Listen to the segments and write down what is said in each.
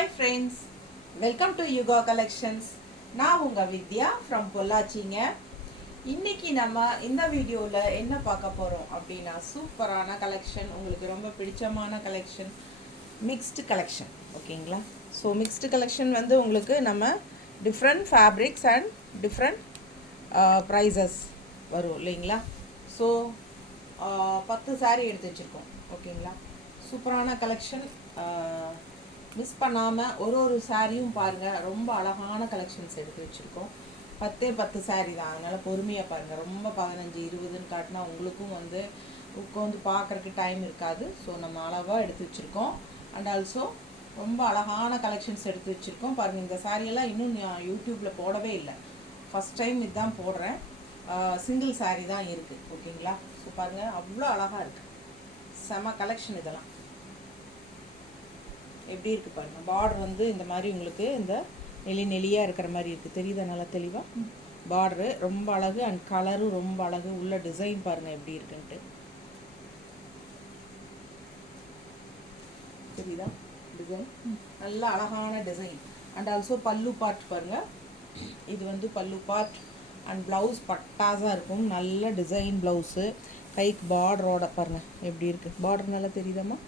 Hi friends, welcome to Yuga Collections. நான் உங்க வித்யா from பொள்ளாச்சிங்க. இன்னைக்கு நம்ம இந்த வீடியோவில் என்ன பார்க்க போகிறோம் அப்படின்னா சூப்பரான கலெக்ஷன், உங்களுக்கு ரொம்ப பிடிச்சமான கலெக்ஷன், மிக்ஸ்டு கலெக்ஷன். ஓகேங்களா? ஸோ மிக்ஸ்டு கலெக்ஷன் வந்து உங்களுக்கு நம்ம different fabrics and different prices வரும் இல்லைங்களா? ஸோ 10 சாரீ எடுத்து வச்சுருக்கோம். ஓகேங்களா? சூப்பரான கலெக்ஷன், மிஸ் பண்ணாமல் ஒரு சாரியும் பாருங்கள். ரொம்ப அழகான கலெக்ஷன்ஸ் எடுத்து வச்சுருக்கோம். 10 சாரீ தான், அதனால் பொறுமையாக பாருங்கள். ரொம்ப 15-20ன்னு காட்டினா உங்களுக்கும் வந்து உட்காந்து பார்க்குறக்கு டைம் இருக்காது. ஸோ நம்ம அளவாக எடுத்து வச்சுருக்கோம். அண்ட் ஆல்சோ ரொம்ப அழகான கலெக்ஷன்ஸ் எடுத்து வச்சுருக்கோம். பாருங்கள், இந்த சாரியெல்லாம் இன்னும் நான் யூடியூப்பில் போடவே இல்லை. ஃபஸ்ட் டைம் இதுதான் போடுறேன். சிங்கிள் சாரீ தான் இருக்குது. ஓகேங்களா? ஸோ பாருங்கள், அவ்வளோ அழகாக இருக்குது. செம கலெக்ஷன் இதெல்லாம். எப்படி இருக்குது பாருங்கள். பார்டர் வந்து இந்த மாதிரி உங்களுக்கு இந்த நெளியாக இருக்கிற மாதிரி இருக்குது. தெரியுதா? நல்லா தெளிவாக பார்டரு ரொம்ப அழகு அண்ட் கலரும் ரொம்ப அழகு. உள்ள டிசைன் பாருங்கள் எப்படி இருக்குன்ட்டு. தெரியுதா? டிசைன் நல்ல அழகான டிசைன். அண்ட் ஆல்சோ பல்லு பார்ட் பாருங்கள். இது வந்து பல்லு பார்ட் அண்ட் ப்ளவுஸ் பட்டாஸாக இருக்கும். நல்ல டிசைன் ப்ளவுஸு. கைக்கு பார்டரோட பாருங்கள் எப்படி இருக்குது. பார்டர் நல்லா தெரியுதாம்மா?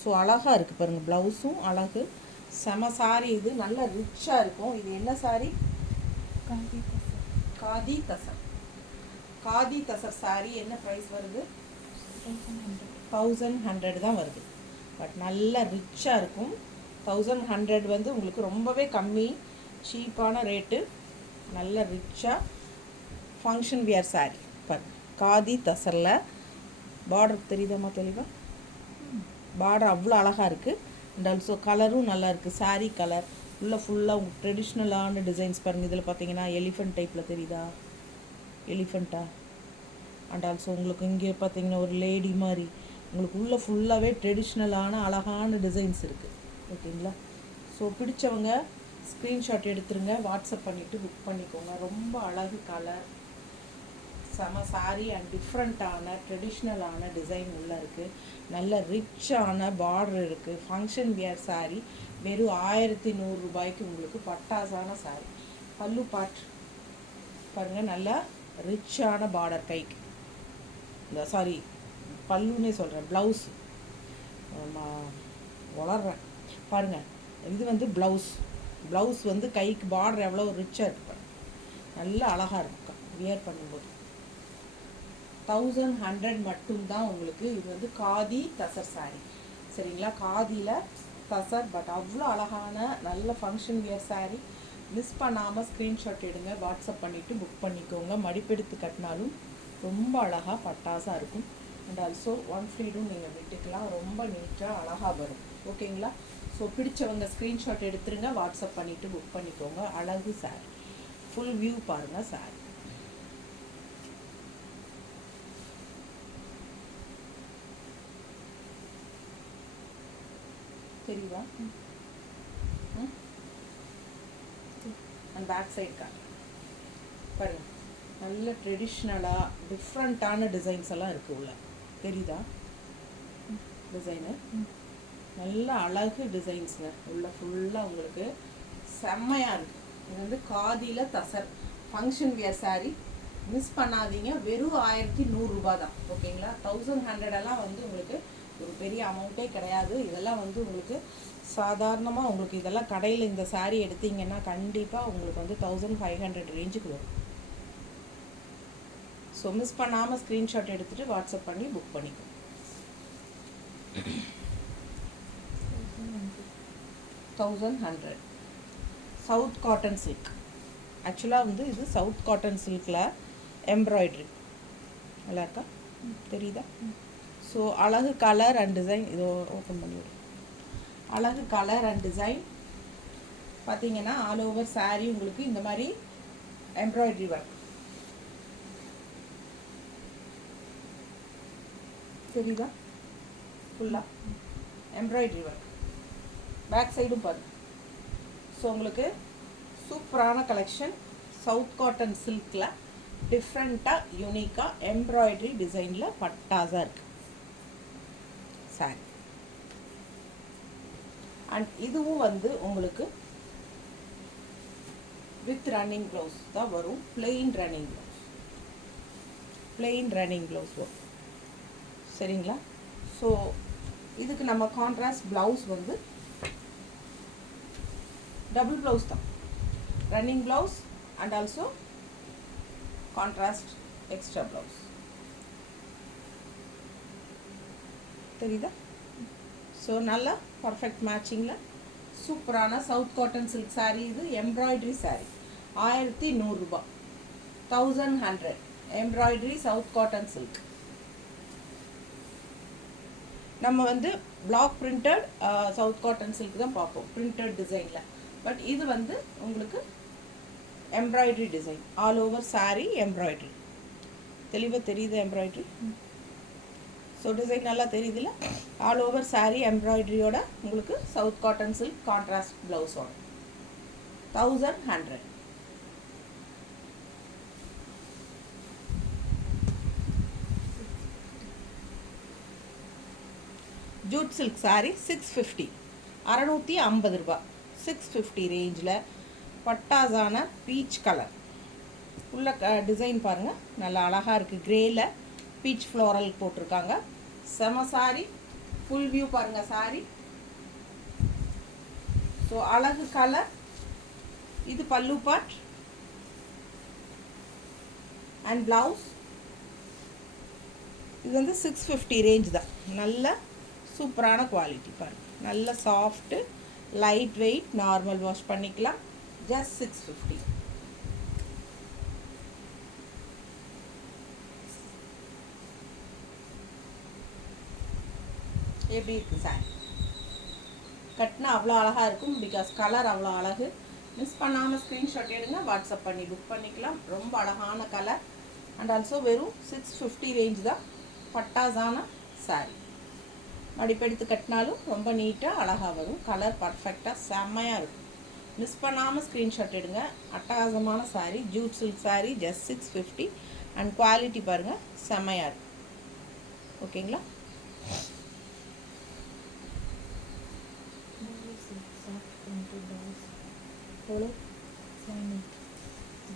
ஸோ அழகாக இருக்குது பாருங்கள். ப்ளவுஸும் அழகு. செம சாரி. இது நல்ல ரிச்சாக இருக்கும். இது என்ன சாரி? காதி தசர். காதி தசர் சாரி என்ன ப்ரைஸ் வருது? 1100 தான் வருது. பட் நல்ல ரிச்சாக இருக்கும். 1100 வந்து உங்களுக்கு ரொம்பவே கம்மி, சீப்பான ரேட்டு. நல்ல ரிச்சாக ஃபங்க்ஷன் வியர் சாரி பாருங்கள். காதி தசரில் பார்டர் தெரியுதாம்மா தெளிவாக? பார்டர் அவ்வளோ அழகாக இருக்குது. அண்ட் ஆல்சோ கலரும் நல்லா இருக்குது. சாரீ கலர் உள்ள ஃபுல்லாக ட்ரெடிஷ்னலான டிசைன்ஸ் பாருங்கள். இதில் பார்த்தீங்கன்னா எலிஃபெண்ட் டைப்பில் தெரியுதா? எலிஃபெண்ட்டா? அண்ட் ஆல்சோ உங்களுக்கு இங்கே பார்த்தீங்கன்னா ஒரு லேடி மாதிரி உங்களுக்கு உள்ள ஃபுல்லாகவே ட்ரெடிஷ்னலான அழகான டிசைன்ஸ் இருக்குது. ஓகேங்களா? ஸோ பிடிச்சவங்க ஸ்க்ரீன்ஷாட் எடுத்துருங்க, வாட்ஸ்அப் பண்ணிவிட்டு புக் பண்ணிக்கோங்க. ரொம்ப அழகு கலர், செம சாரீ அண்ட் டிஃப்ரெண்ட்டான ட்ரெடிஷ்னலான டிசைன் உள்ளே இருக்குது. நல்ல ரிச்சான பார்டர் இருக்குது. Function wear sari. வெறும் 1100 ரூபாய்க்கு உங்களுக்கு பட்டாசான சாரீ. பல்லு பார்ட் பாருங்கள். நல்லா ரிச்சான பார்டர் கைக்கு. இந்த சாரி பல்லுன்னே சொல்கிறேன், ப்ளவுஸ் வளர்றேன் பாருங்கள். இது வந்து ப்ளவுஸ் வந்து கைக்கு பார்டர் எவ்வளோ ரிச்சாக இருக்குது பாருங்கள். நல்லா அழகாக இருக்கும் வியர் பண்ணும்போது. 1100 மட்டும்தான் உங்களுக்கு. இது வந்து காதி தசர் சாரீ. சரிங்களா? காதியில் தசர், பட் அவ்வளோ அழகான நல்ல ஃபங்க்ஷன் வியர் சாரீ. மிஸ் பண்ணாமல் ஸ்க்ரீன்ஷாட் எடுங்க, வாட்ஸ்அப் பண்ணிவிட்டு புக் பண்ணிக்கோங்க. மடிப்பெடுத்து கட்டினாலும் ரொம்ப அழகாக பட்டாசாக இருக்கும். அண்ட் ஆல்சோ ஒன் ஃப்ரீடும் நீங்கள் விட்டுக்கலாம். ரொம்ப நீட்டாக அழகாக வரும். ஓகேங்களா? ஸோ பிடிச்சவங்க ஸ்க்ரீன்ஷாட் எடுத்துருங்க, வாட்ஸ்அப் பண்ணிவிட்டு புக் பண்ணிக்கோங்க. அழகு சாரீ. ஃபுல் வியூ பாருங்கள் சாரீ. தெரியுதா? அண்ட் பேக் சைட் பாருங்க. நல்ல ட்ரெடிஷ்னலாக டிஃப்ரெண்ட்டான டிசைன்ஸ் எல்லாம் இருக்குது உள்ள. தெரியுதா? டிசைனு நல்ல அழகு டிசைன்ஸுங்க. உள்ள ஃபுல்லாக உங்களுக்கு செம்மையாக இருக்குது. இது வந்து காதியில் tussar function wear sari. Miss பண்ணாதீங்க. வெறும் 1100 ரூபா தான். ஓகேங்களா? 1100 எல்லாம் வந்து உங்களுக்கு ஒரு பெரிய அமௌண்ட்டே கிடையாது. இதெல்லாம் வந்து உங்களுக்கு சாதாரணமாக உங்களுக்கு இதெல்லாம் கடையில் இந்த சாரீ எடுத்தீங்கன்னா கண்டிப்பாக உங்களுக்கு வந்து 1500 ரேஞ்சுக்கு வரும். ஸோ மிஸ் பண்ணாமல் ஸ்க்ரீன்ஷாட் எடுத்துகிட்டு வாட்ஸ்அப் பண்ணி புக் பண்ணிக்கோ. 1100 சவுத் காட்டன் சில்க். ஆக்சுவலாக வந்து இது சவுத் காட்டன் சில்கில் எம்ப்ராய்ட்ரி. நல்லா இருக்கா? தெரியுதா? ஸோ அழகு கலர் அண்ட் டிசைன். இதோ ஓப்பன் பண்ணிவிடும். அழகு கலர் அண்ட் டிசைன் பார்த்தீங்கன்னா ஆல் ஓவர் சாரீ உங்களுக்கு இந்த மாதிரி எம்ப்ராய்ட்ரி ஒர்க். தெரியுதா? ஃபுல்லாக எம்ப்ராய்ட்ரி ஒர்க். பேக் சைடும் பாருங்கள். ஸோ உங்களுக்கு சூப்பரான கலெக்ஷன். சவுத் காட்டன் சில்கில் டிஃப்ரெண்ட்டாக யூனிக்காக எம்ப்ராய்ட்ரி டிசைனில் பட்டாஸாக இருக்குது சாரி. அண்ட் இதுவும் வந்து உங்களுக்கு வித் ரன்னிங் ப்ளவுஸ் தான் வரும். பிளெயின் ரன்னிங் ப்ளவுஸ் வரும். சரிங்களா? ஸோ இதுக்கு நம்ம கான்ட்ராஸ்ட் ப்ளவுஸ் வந்து டபுள் ப்ளவுஸ் தான், running blouse and also contrast extra blouse. தெரியுதா? ஸோ நல்லா பர்ஃபெக்ட் மேட்சிங்கில் சூப்பரான சவுத் காட்டன் சில்க் சாரீ. இது எம்ப்ராய்டரி சாரீ. 1100 ரூபாய், 1100 எம்ப்ராய்டரி சவுத் காட்டன் சில்க். நம்ம வந்து block printed south cotton silk தான் பார்ப்போம் பிரிண்டட் டிசைனில். பட் இது வந்து உங்களுக்கு embroidery design, all over sari embroidery. தெளிவாக தெரியுது எம்ப்ராய்டரி? ஸோ டிசைன் நல்லா தெரியுதுல்ல? ஆல் ஓவர் சாரீ எம்ப்ராய்டரியோட உங்களுக்கு சவுத் காட்டன் சில்க் கான்ட்ராஸ்ட் ப்ளவுஸோட 1100. ஜூட் சில்க் சாரீ 650, 650 ரூபாய். 650 ரேஞ்சில் பட்டாசான பீச் கலர் உள்ள டிசைன் பாருங்கள், நல்லா அழகாக இருக்குது. கிரேயில் பீச் ஃப்ளோரல் போட்டிருக்காங்க. செம சாரி, ஃபுல் வியூ பாருங்கள் சாரி. ஸோ அழகு கலர். இது பல்லு பார்ட் அண்ட் ப்ளவுஸ். இது வந்து 650 ரேஞ்ச் தான். நல்ல சூப்பரான குவாலிட்டி பாருங்கள், நல்ல soft, light weight, normal wash பண்ணிக்கலாம். ஜஸ்ட் 650. எப்படி இருக்குது சாரி? கட்டினா அவ்வளோ அழகாக இருக்கும். பிகாஸ் கலர் அவ்வளோ அழகு. மிஸ் பண்ணாமல் ஸ்க்ரீன்ஷாட் எடுங்க, வாட்ஸ்அப் பண்ணி புக் பண்ணிக்கலாம். ரொம்ப அழகான கலர் அண்ட் ஆல்சோ வெறும் 650 ரேஞ்ச் தான். பட்டாசான சாரி. மடிப்பெடுத்து கட்டினாலும் ரொம்ப நீட்டாக அழகாக வரும். கலர் பர்ஃபெக்டாக செம்மையாக இருக்கும். மிஸ் பண்ணாமல் ஸ்க்ரீன்ஷாட் எடுங்க. அட்டகாசமான sari, Jude silk sari, just 650 and quality பாருங்கள் செம்மையாக இருக்கும். ஓகேங்களா?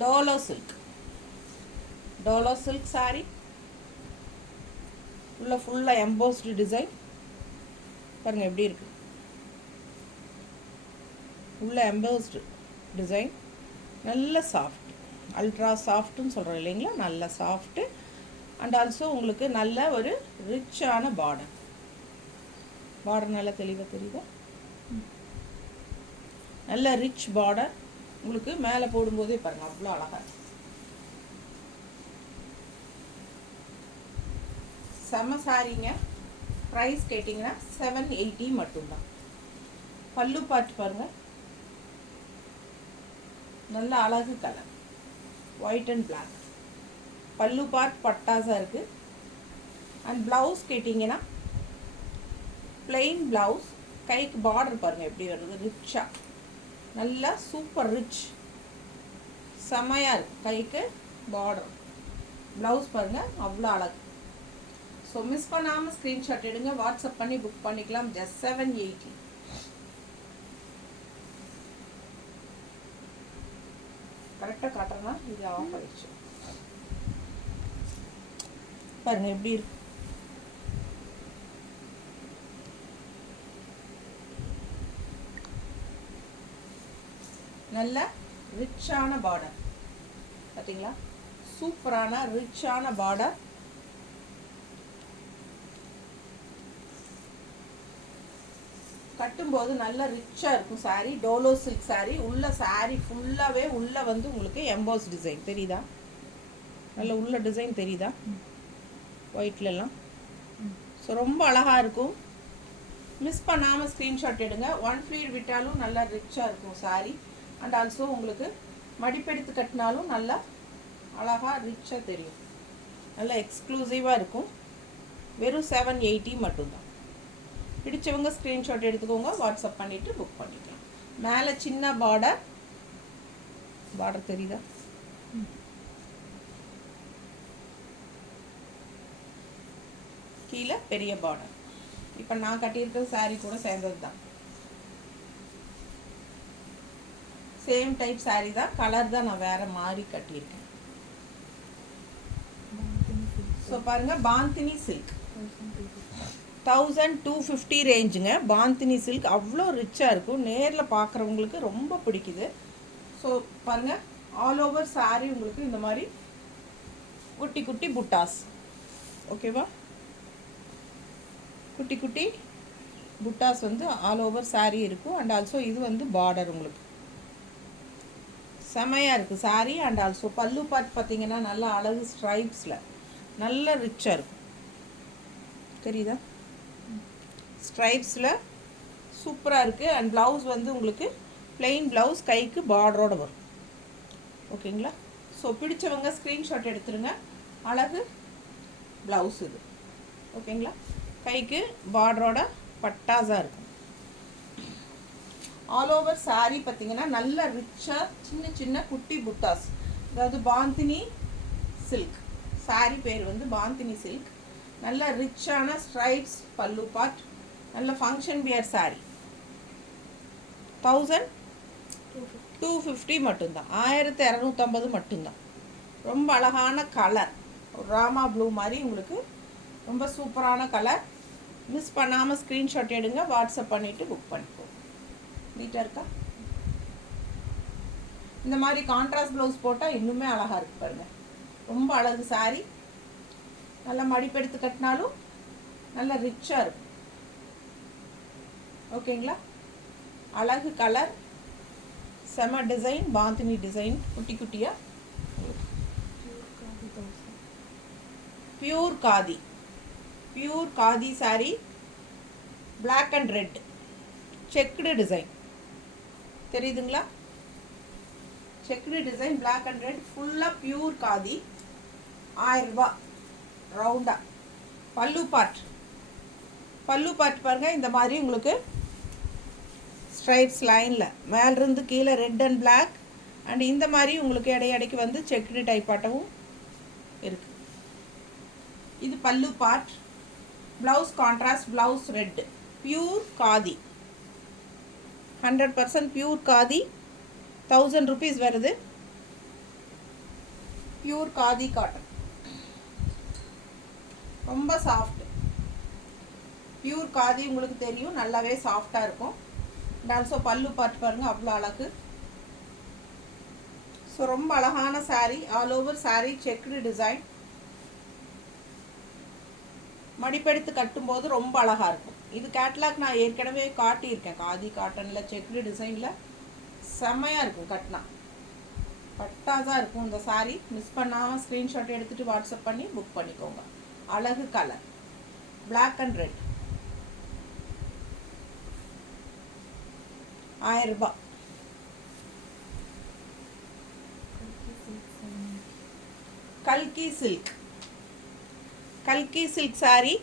டோலோ சில்க் சாரீ உள்ள ஃபுல்லாக எம்போஸ்டு டிசைன் பாருங்கள் எப்படி இருக்குது. உள்ள எம்போஸ்டு டிசைன், நல்ல சாஃப்ட், அல்ட்ரா சாஃப்ட்டுன்னு சொல்கிறோம் இல்லைங்களா? நல்ல சாஃப்ட்டு அண்ட் ஆல்சோ உங்களுக்கு நல்ல ஒரு ரிச்சான பார்டர். நல்லா தெளிவாக தெரியுதா? நல்ல ரிச் பார்டர். உங்களுக்கு மேலே போடும்போதே பாருங்கள் அவ்வளோ அழகாக. செம்ம சாரீங்க. ப்ரைஸ் கேட்டிங்கன்னா 780 மட்டும்தான். பல்லு பார்த்து பாருங்கள், நல்ல அழகு கலர், ஒயிட் அண்ட் பிளாக். பல்லு பார்ட் பட்டாசாக இருக்குது. அண்ட் ப்ளவுஸ் கேட்டிங்கன்னா பிளெயின் ப்ளவுஸ். கைக்கு பார்டர் பாருங்கள் எப்படி வருது, ரிச்சாக, நல்லா சூப்பர் ரிச், செம்மையாக இருக்குது. கைக்கு பார்டர், ப்ளவுஸ் பாருங்கள் அவ்வளோ அழகு. ஸோ மிஸ் பண்ணாமல் ஸ்க்ரீன்ஷாட் எடுங்க, வாட்ஸ்அப் பண்ணி புக் பண்ணிக்கலாம். ஜஸ்ட் 780. கரெக்டாக காட்டுறேன்னா இது ஆஃப் ஆயிடுச்சு பாருங்கள் எப்படி இருக்கு. நல்ல ரிச்சான பார்டர் பார்த்தீங்களா? சூப்பரான ரிச்சான பார்டர். கட்டும்போது நல்ல ரிச்சாக இருக்கும் சாரீ. டோலோ சில்க் சாரீ. உள்ள சாரீ ஃபுல்லாகவே உள்ளே வந்து உங்களுக்கு எம்போஸ் டிசைன் தெரியுதா? நல்ல உள்ள டிசைன் தெரியுதா? ஒயிட்லலாம். ஸோ ரொம்ப அழகாக இருக்கும். மிஸ் பண்ணாமல் ஸ்க்ரீன்ஷாட் எடுங்க. ஒன் ஃப்ளீட் விட்டாலும் நல்லா ரிச்சாக இருக்கும் சாரீ. அண்ட் ஆல்சோ உங்களுக்கு மடிப்பெடுத்து கட்டினாலும் நல்லா அழகாக ரிச்சாக தெரியும். நல்லா எக்ஸ்க்ளூசிவாக இருக்கும். வெறும் 780 மட்டும்தான். பிடிச்சவங்க ஸ்க்ரீன்ஷாட் எடுத்துக்கோங்க, வாட்ஸ்அப் பண்ணிவிட்டு புக் பண்ணிக்கலாம். மேலே சின்ன பார்டர் தெரியுதா? கீழே பெரிய பார்டர். இப்போ நான் கட்டியிருக்கிற சாரீ கூட சேர்ந்தது தான். சேம் டைப் saree தான், கலர் தான் நான் வேறு மாதிரி கட்டியிருக்கேன். ஸோ பாருங்கள், பாந்தினி சில்க் 1250 ரேஞ்சுங்க. பாந்தினி சில்க் அவ்வளோ ரிச்சாக இருக்கும், நேரில் பார்க்குறவங்களுக்கு ரொம்ப பிடிக்குது. ஸோ பாருங்கள், ஆல் ஓவர் saree உங்களுக்கு இந்த மாதிரி குட்டி குட்டி புட்டாஸ். ஓகேவா, குட்டி குட்டி புட்டாஸ் வந்து ஆல் ஓவர் saree இருக்கும். அண்ட் ஆல்சோ இது வந்து பார்டர் உங்களுக்கு செமையாக இருக்குது saree. அண்ட் ஆல்சோ பல்லு பார்ட் பார்த்தீங்கன்னா நல்லா அழகு ஸ்ட்ரைப்ஸில் நல்ல ரிச்சாக இருக்கும். தெரியுதா, ஸ்ட்ரைப்ஸில் சூப்பராக இருக்குது. அண்ட் ப்ளவுஸ் வந்து உங்களுக்கு பிளெயின் ப்ளவுஸ், கைக்கு பார்டரோடு வரும். ஓகேங்களா, ஸோ பிடிச்சவங்க ஸ்க்ரீன்ஷாட் எடுத்துருங்க. அழகு ப்ளவுஸ் இது. ஓகேங்களா, கைக்கு பார்டரோட பட்டாஸாக இருக்கும். ஆல் ஓவர் saree பார்த்திங்கன்னா நல்ல ரிச்சாக சின்ன சின்ன குட்டி புட்டாஸ். அதாவது பாந்தினி சில்க் saree பேர் வந்து பாந்தினி சில்க். நல்ல ரிச்சான ஸ்ட்ரைப்ஸ் பல்லு பார்ட், நல்ல ஃபங்க்ஷன் வியர் saree. 1250 மட்டும்தான், 1250 மட்டும்தான். ரொம்ப அழகான கலர், ராமா ப்ளூ மாதிரி உங்களுக்கு ரொம்ப சூப்பரான கலர். மிஸ் பண்ணாமல் ஸ்க்ரீன்ஷாட் எடுங்க, வாட்ஸ்அப் பண்ணிவிட்டு புக் பண்ணிக்கோ. நீட்டாக இருக்கா? இந்த மாதிரி கான்ட்ராஸ்ட் ப்ளவுஸ் போட்டால் இன்னுமே அழகாக இருக்குது பாருங்கள். ரொம்ப அழகு saree. நல்லா மடிப்பெடுத்து கட்டினாலும் நல்ல ரிச்சாக இருக்கும். ஓகேங்களா, அழகு கலர், செம டிசைன், பாந்தினி டிசைன், குட்டி குட்டியாக. Pure khadi, pure khadi saree, black and red checked design. தெரியுதுங்களா, checked design, black and red, ஃபுல்லாக பியூர் காதி. 1000 ரூபாய் ரவுண்டாக. பல்லு பார்ட், பல்லு பார்ட் பாருங்கள் இந்த மாதிரி உங்களுக்கு ஸ்ட்ரைப்ஸ் லைனில் மேலிருந்து கீழே ரெட் அண்ட் பிளாக். அண்ட் இந்த மாதிரி உங்களுக்கு இடைக்கு வந்து செக்குடு டைப் ஆட்டவும் இருக்குது. இது பல்லு part. Blouse contrast, blouse red, pure khadi, 100% pure khadi. 1000 rupees வருது. பியூர் காதி காட்டன், ரொம்ப சாஃப்ட். பியூர் காதி உங்களுக்கு தெரியும், நல்லாவே சாஃப்டாக இருக்கும். அண்ட் ஆல்சோ பல்லு பார்ட் பாருங்கள் அவ்வளோ அழகு. ஸோ ரொம்ப அழகான saree, all over saree checked design. மடிப்பெடுத்து கட்டும்போது ரொம்ப அழகாக இருக்கும். இது கேட்லாக் நான் ஏற்கனவே காட்டியிருக்கேன். காதி காட்டனில் செக்குடு டிசைனில் செம்மையாக இருக்கும், கட்டினா பட்டாஸாக இருக்கும் இந்த saree. மிஸ் பண்ணாமல் ஸ்க்ரீன்ஷாட் எடுத்துகிட்டு வாட்ஸ்அப் பண்ணி புக் பண்ணிக்கோங்க. அழகு கலர், பிளாக் அண்ட் ரெட். 1000 ரூபாய். கல்கி சில்க், கல்கி சில்க் saree.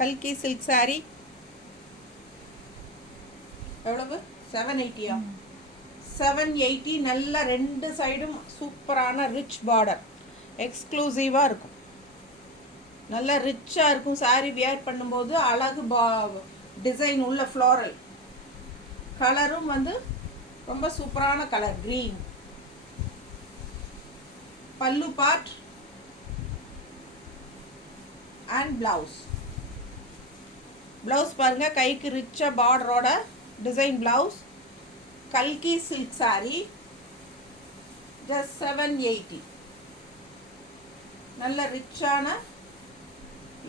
கல்கி சில்க் saree எவ்வளவு? 780. 780. நல்ல ரெண்டு சைடும் சூப்பரான ரிச் பார்டர், எக்ஸ்க்ளூசிவாக இருக்கும். நல்ல ரிச்சாக இருக்கும் saree. வியர் பண்ணும்போது அழகு டிசைன் உள்ள ஃப்ளோரல் கலரும் வந்து ரொம்ப சூப்பரான கலர் க்ரீன். பல்லு பார்ட் அண்ட் ப்ளவுஸ். ப்ளவுஸ் பாருங்கள், கைக்கு ரிச்சாக பார்டரோட டிசைன் ப்ளவுஸ். கல்கி சில்க் saree, ஜஸ்ட் 780. நல்ல ரிச்சான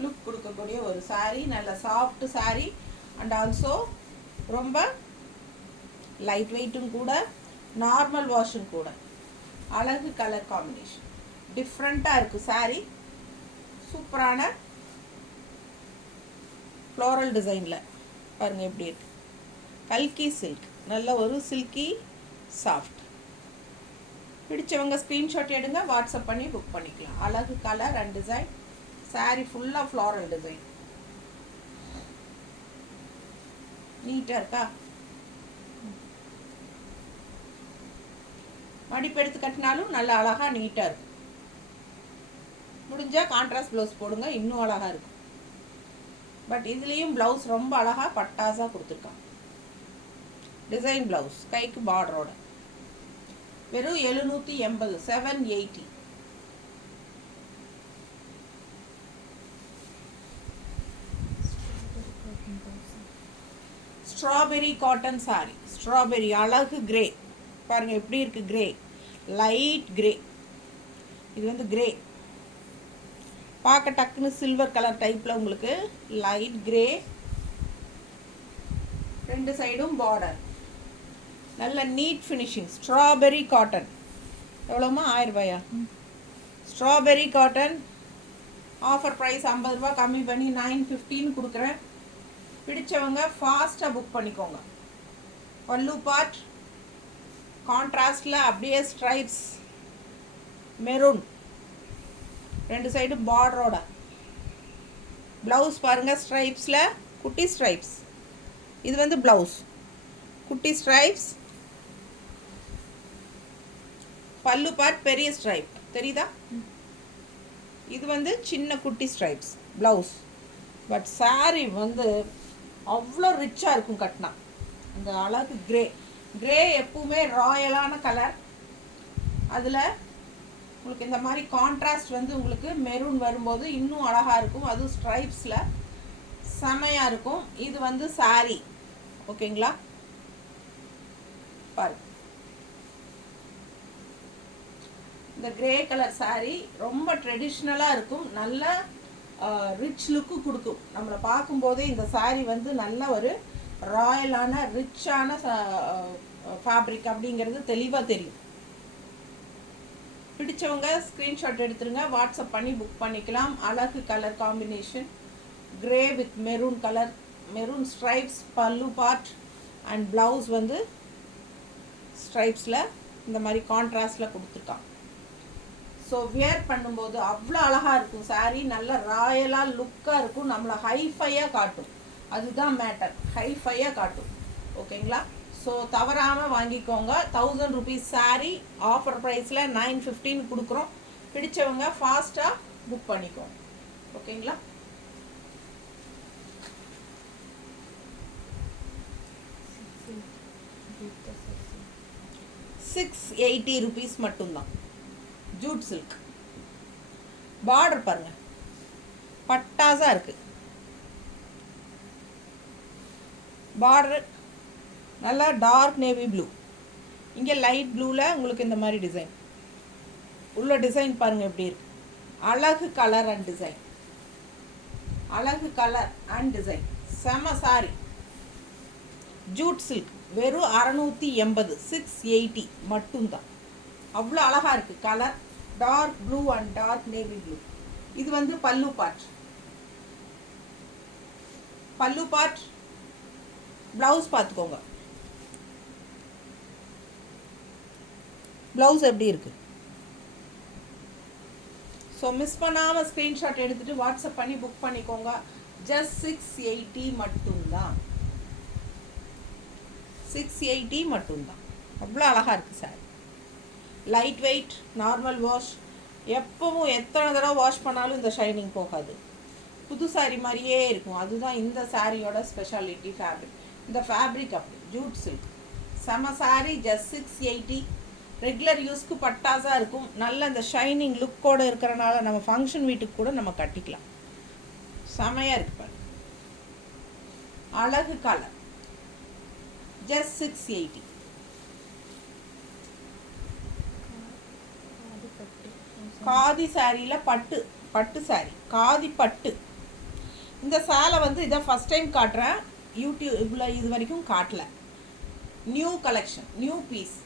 லுக் கொடுக்கக்கூடிய ஒரு saree, நல்ல சாஃப்ட் saree. அண்ட் ஆல்சோ ரொம்ப லைட் வெயிட்டும் கூட, நார்மல் வாஷும் கூட. அழகு கலர் காம்பினேஷன், டிஃப்ரெண்ட்டாக இருக்குது saree. சூப்பரான ஃப்ளோரல் டிசைனில் பாருங்கள் எப்படி இருக்குது. கல்கி சில்க், நல்ல ஒரு சில்கி சாஃப்ட். பிடிச்சவங்க ஸ்க்ரீன்ஷாட் எடுங்க, வாட்ஸ்அப் பண்ணி புக் பண்ணிக்கலாம். அழகு கலர் அண்ட் டிசைன். saree ஃபுல்லாக ஃப்ளோரல் டிசைன். நீட்டாக இருக்கா? மடிப்பெடுத்து கட்டினாலும் நல்ல அழகாக நீட்டாக இருக்கும். முடிஞ்சால் கான்ட்ராஸ்ட் ப்ளவுஸ் போடுங்க, இன்னும் அழகாக இருக்கும். பட் இதுலேயும் ப்ளவுஸ் ரொம்ப அழகாக பட்டாஸாக கொடுத்துருக்காங்க. டிசைன் ப்ளவுஸ் கைக்கு பார்டரோட. வெறும் 780, 780. Strawberry cotton sorry. ஸ்ட்ராபெரி அழகு கிரே பாருங்கள் எப்படி இருக்குது. Grey, light grey. இது வந்து கிரே பார்க்க டக்குன்னு சில்வர் கலர் டைப்பில் உங்களுக்கு லைட் கிரே. 2 சைடும் பார்டர். நல்ல நீட் ஃபினிஷிங். Strawberry cotton. எவ்வளோமா? 1000 ரூபாயா? ஸ்ட்ராபெரி காட்டன் ஆஃபர் ப்ரைஸ் 50 ரூபா கம்மி பண்ணி 915 கொடுக்குறேன். பிடிச்சவங்க ஃபாஸ்ட்டாக புக் பண்ணிக்கோங்க. பல்லு பார்ட் கான்ட்ராஸ்டில் அப்படியே ஸ்ட்ரைப்ஸ் மெரூன், 2 சைடு பார்டரோட. ப்ளவுஸ் பாருங்கள் ஸ்ட்ரைப்ஸில் குட்டி ஸ்ட்ரைப்ஸ். இது வந்து ப்ளவுஸ் குட்டி ஸ்ட்ரைப்ஸ். பல்லு பார்ட் பெரிய ஸ்ட்ரைப் தெரியுதா? இது வந்து சின்ன குட்டி ஸ்ட்ரைப்ஸ் ப்ளவுஸ். பட் சாரி வந்து அவ்வளோ ரிச்சாக இருக்கும் கட்டினா. இந்த அழகு கிரே. கிரே எப்பவுமே ராயலான கலர். அதில் உங்களுக்கு இந்த மாதிரி கான்ட்ராஸ்ட் வந்து உங்களுக்கு மெரூன் வரும்போது இன்னும் அழகாக இருக்கும். அதுவும் ஸ்ட்ரைப்ஸில் செமையாக இருக்கும். இது வந்து சாரி. ஓகேங்களா? பாரு, இந்த கிரே கலர் சாரி ரொம்ப ட்ரெடிஷ்னலாக இருக்கும். நல்ல ரிச் லுக்கு கொடுக்கும். நம்மளை பார்க்கும்போதே இந்த சாரி வந்து நல்ல ஒரு ராயலான ரிச்சான ஃபேப்ரிக் அப்படிங்கிறது தெளிவாக தெரியும். பிடிச்சவங்க ஸ்க்ரீன்ஷாட் எடுத்துருங்க, வாட்ஸ்அப் பண்ணி புக் பண்ணிக்கலாம். அழகு colour combination. Grey with maroon colour, maroon stripes பல்லு பார்ட். அண்ட் ப்ளவுஸ் வந்து ஸ்ட்ரைப்ஸில் இந்த மாதிரி கான்ட்ராஸ்டில் கொடுத்துருக்கான். ஸோ வியர் பண்ணும்போது அவ்வளோ அழகாக இருக்கும் சாரீ. நல்ல ராயலாக லுக்காக இருக்கும். நம்மளை ஹைஃபையாக காட்டும். அதுதான் மேட்டர், ஹைஃபையாக காட்டும். ஓகேங்களா? ஸோ தவறாமல் வாங்கிக்கோங்க. 1000 ருபீஸ் சாரீ ஆஃபர் ப்ரைஸில் 915 கொடுக்குறோம். பிடிச்சவங்க ஃபாஸ்ட்டாக புக் பண்ணிக்கோங்க. ஓகேங்களா? ₹680 மட்டும்தான். Jude silk. பார்டர் பாருங்க பட்டாஸாக இருக்குது. பார்டர் நல்லா டார்க் நேவி ப்ளூ. இங்கே லைட் ப்ளூவில் உங்களுக்கு இந்த மாதிரி டிசைன். உள்ள டிசைன் பாருங்கள் எப்படி இருக்கு. அழகு கலர் அண்ட் டிசைன். அழகு கலர் அண்ட் டிசைன். செம சாரி. ஜூட் சில்க் வெறும் 680, 680 மட்டும்தான். அவ்வளோ அழகாக இருக்குது colour. Dark blue and dark navy blue. இது வந்து பல்லு பார்ட். பல்லு பார்ட். ப்ளவுஸ் பார்த்துக்கோங்க. ப்ளவுஸ் எப்படி இருக்கு. ஸோ மிஸ் பண்ணாமல் ஸ்க்ரீன்ஷாட் எடுத்துகிட்டு வாட்ஸ்அப் பண்ணி புக் பண்ணிக்கோங்க. ஜஸ்ட் 680 மட்டும்தான். 680 மட்டும்தான். அவ்வளோ அழகாக இருக்குது sir. Light weight, normal wash. எப்பவும் எத்தனை தடவை வாஷ் பண்ணாலும் இந்த ஷைனிங் போகாது. புது சாரி மாதிரியே இருக்கும். அதுதான் இந்த சாரியோட ஸ்பெஷாலிட்டி. ஃபேப்ரிக், இந்த ஃபேப்ரிக் அப்படி ஜூட் சில்க். செம சாரி. ஜஸ்ட் 680. ரெகுலர் யூஸ்க்கு பட்டாஸாக இருக்கும். நல்ல இந்த ஷைனிங் லுக்கோடு இருக்கிறனால நம்ம ஃபங்க்ஷன் வீட்டுக்கு கூட நம்ம கட்டிக்கலாம். செமையாக இருக்கு பாரு. அழகு கலர். ஜஸ்ட் 680. காதி சாரியில் பட்டு. பட்டு சாரி, காதி பட்டு. இந்த சேலை வந்து இதை ஃபஸ்ட் டைம் காட்டுறேன். யூடியூப்பில் இது வரைக்கும் காட்டல. New collection, new piece.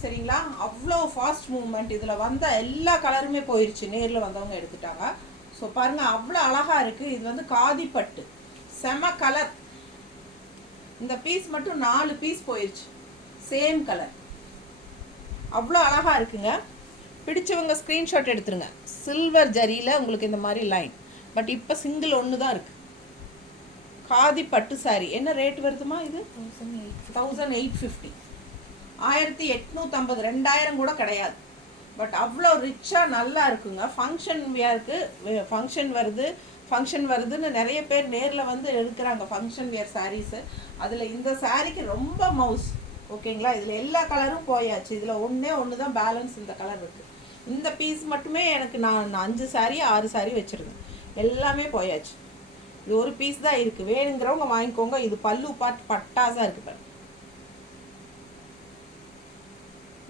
சரிங்களா? அவ்வளோ ஃபாஸ்ட் மூவ்மெண்ட். இதில் வந்த எல்லா கலருமே போயிடுச்சு. நேரில் வந்தவங்க எடுத்துட்டாங்க. ஸோ பாருங்கள் அவ்வளோ அழகாக இருக்குது. இது வந்து காதி பட்டு. செம கலர். இந்த பீஸ் மட்டும் 4 பீஸ் போயிடுச்சு. Same colour. அவ்வளோ அழகாக இருக்குங்க. பிடிச்சவங்க ஸ்க்ரீன்ஷாட் எடுத்துருங்க. சில்வர் ஜரியில் உங்களுக்கு இந்த மாதிரி லைன். பட் இப்போ சிங்கிள் ஒன்று தான் இருக்குது. காதி பட்டு சாரி. என்ன ரேட் வருதுமா இது? 1850. 1850. 2000 கூட கிடையாது. பட் அவ்வளோ ரிச்சாக நல்லா இருக்குங்க. ஃபங்க்ஷன் வியருக்கு ஃபங்க்ஷன் வருதுன்னு நிறைய பேர் நேரில் வந்து எடுக்கிறாங்க ஃபங்க்ஷன் வியர் சாரீஸு. அதில் இந்த சாரீக்கு ரொம்ப மவுஸ். ஓகேங்களா, இதில் எல்லா கலரும் போயாச்சு. இதில் ஒன்று தான் பேலன்ஸ் இந்த கலர் இருக்குது. இந்த பீஸ் மட்டுமே எனக்கு நான் 5 சாரி 6 சாரி வச்சுருக்கேன், எல்லாமே போயாச்சு. இது ஒரு பீஸ் தான் இருக்குது, வேணுங்கிறவங்க வாங்கிக்கோங்க. இது பல்லு பார்ட் பட்டாசாக இருக்குது பாருங்க,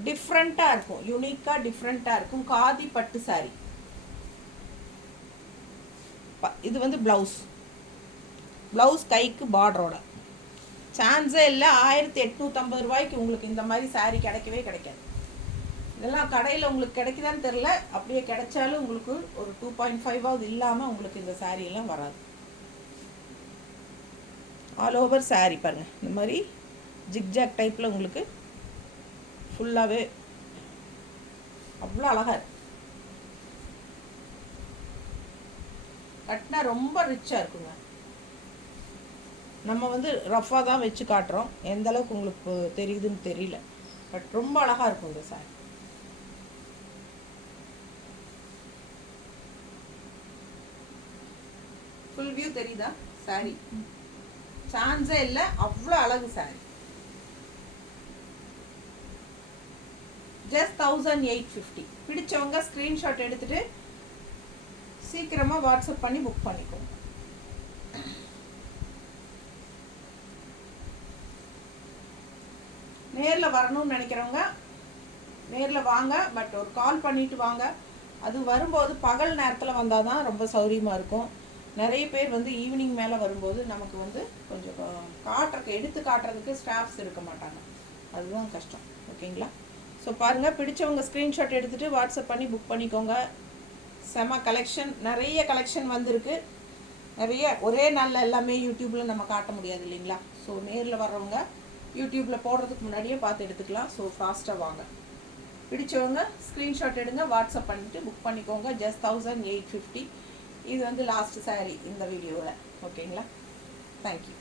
டிஃப்ரெண்ட்டாக இருக்கும், யூனிக்காக டிஃப்ரெண்ட்டாக இருக்கும். காதி பட்டு சாரி. இது வந்து ப்ளவுஸ் கைக்கு பார்டரோட. சான்ஸே இல்லை. 1850 ரூபாய்க்கு உங்களுக்கு இந்த மாதிரி சாரீ கிடைக்கவே கிடைக்காது. இதெல்லாம் கடையில் உங்களுக்கு கிடைக்குதான்னு தெரில. அப்படியே கிடைச்சாலும் உங்களுக்கு ஒரு 2.5 இல்லாமல் உங்களுக்கு இந்த சாரீலாம் வராது. ஆல் ஓவர் சாரீ பாருங்கள், இந்த மாதிரி ஜிக்ஜாக் டைப்பில் உங்களுக்கு ஃபுல்லாகவே அவ்வளோ அழகாக இருக்கு. கட்டினா ரொம்ப ரிச்சாக இருக்குங்க. நம்ம வந்து ரஃபாக தான் வச்சு காட்டுறோம், எந்த அளவுக்கு உங்களுக்கு தெரியுதுன்னு தெரியல. பட் ரொம்ப அழகாக இருக்கும் இந்த சாரி. ஃபுல் வியூ தெரியுதா சாரி? சான்ஸே இல்லை, அவ்வளோ அழகு சாரி. ஜஸ்ட் 1850. பிடிச்சவங்க ஸ்க்ரீன்ஷாட் எடுத்துகிட்டு சீக்கிரமாக வாட்ஸ்அப் பண்ணி புக் பண்ணிக்கோங்க. நேரில் வரணும்னு நினைக்கிறவங்க நேரில் வாங்க, பட் ஒரு கால் பண்ணிவிட்டு வாங்க. அது வரும்போது பகல் நேரத்தில் வந்தால் தான் ரொம்ப சௌரியமாக இருக்கும். நிறைய பேர் வந்து ஈவினிங் மேலே வரும்போது நமக்கு வந்து கொஞ்சம் எடுத்து காட்டுறதுக்கு ஸ்டாஃப்ஸ் இருக்க மாட்டாங்க, அதுதான் கஷ்டம். ஓகேங்களா? ஸோ பாருங்கள், பிடிச்சவங்க ஸ்க்ரீன்ஷாட் எடுத்துகிட்டு வாட்ஸ்அப் பண்ணி புக் பண்ணிக்கோங்க. செம கலெக்ஷன், நிறைய கலெக்ஷன் வந்திருக்கு. நிறைய ஒரே நாளில் எல்லாமே யூடியூப்பில் நம்ம காட்ட முடியாது இல்லைங்களா? ஸோ நேரில் வர்றவங்க யூடியூப்பில் போடுறதுக்கு முன்னாடியே பார்த்து எடுத்துக்கலாம். ஸோ ஃபாஸ்ட்டாக வாங்க. பிடிச்சவங்க ஸ்க்ரீன்ஷாட் எடுங்க, வாட்ஸ்அப் பண்ணிவிட்டு புக் பண்ணிக்கோங்க. ஜஸ்ட் 1850. இது வந்து லாஸ்ட் சாரீ இந்த வீடியோவில். ஓகேங்களா? தேங்க்யூ.